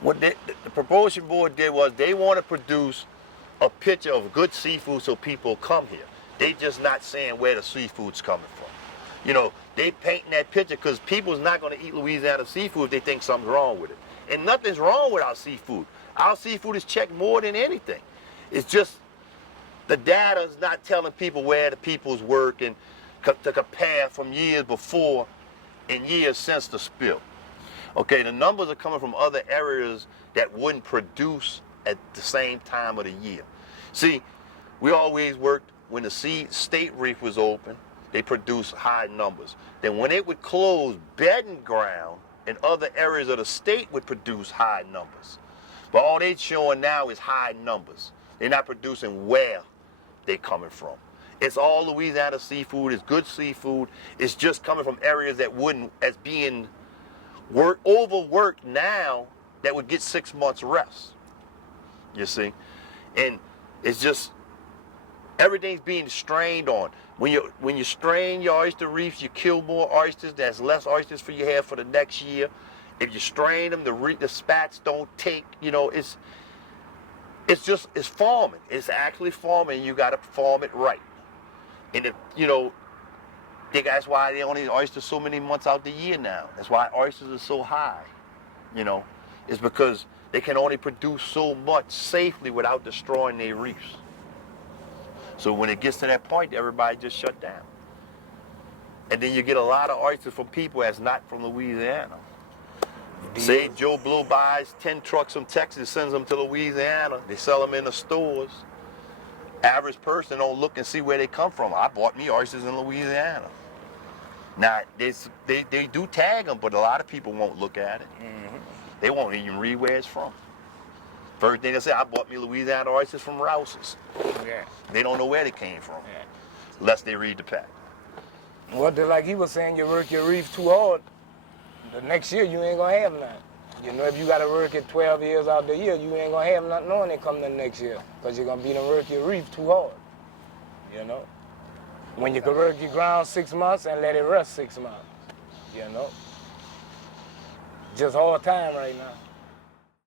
What the promotion board did was they want to produce a picture of good seafood so people come here. They just not saying where the seafood's coming from. You know, they painting that picture because people's not going to eat Louisiana seafood if they think something's wrong with it. And nothing's wrong with our seafood. Our seafood is checked more than anything. It's just the data's not telling people where the people's working to compare from years before and years since the spill. Okay, the numbers are coming from other areas that wouldn't produce at the same time of the year. See, we always worked when the state reef was open, they produced high numbers. Then when it would close, bedding ground in other areas of the state would produce high numbers. But all they're showing now is high numbers. They're not producing where they're coming from. It's all Louisiana seafood, it's good seafood. It's just coming from areas that wouldn't, as being overworked now, that would get 6 months rest. You see? And it's just, everything's being strained on. When you strain your oyster reefs, you kill more oysters. There's less oysters for you have for the next year. If you strain them, the spats don't take. You know, it's farming. It's actually farming. You got to farm it right. And that's why they only oysters so many months out the year now. That's why oysters are so high. You know, it's because they can only produce so much safely without destroying their reefs. So when it gets to that point, everybody just shut down. And then you get a lot of oysters from people that's not from Louisiana. Say Joe Blow buys 10 trucks from Texas, sends them to Louisiana. They sell them in the stores. Average person don't look and see where they come from. I bought me oysters in Louisiana. Now, they do tag them, but a lot of people won't look at it. Mm-hmm. They won't even read where it's from. First thing they say, I bought me Louisiana oysters from Rouse's. Yeah. They don't know where they came from, unless they read the pack. Well, like he was saying, you work your reef too hard, the next year you ain't gonna have none. You know, if you gotta work it 12 years out the year, you ain't gonna have nothing on it come the next year, because you're gonna be to work your reef too hard, you know? When you can work your ground 6 months and let it rest 6 months, you know? Just hard time right now.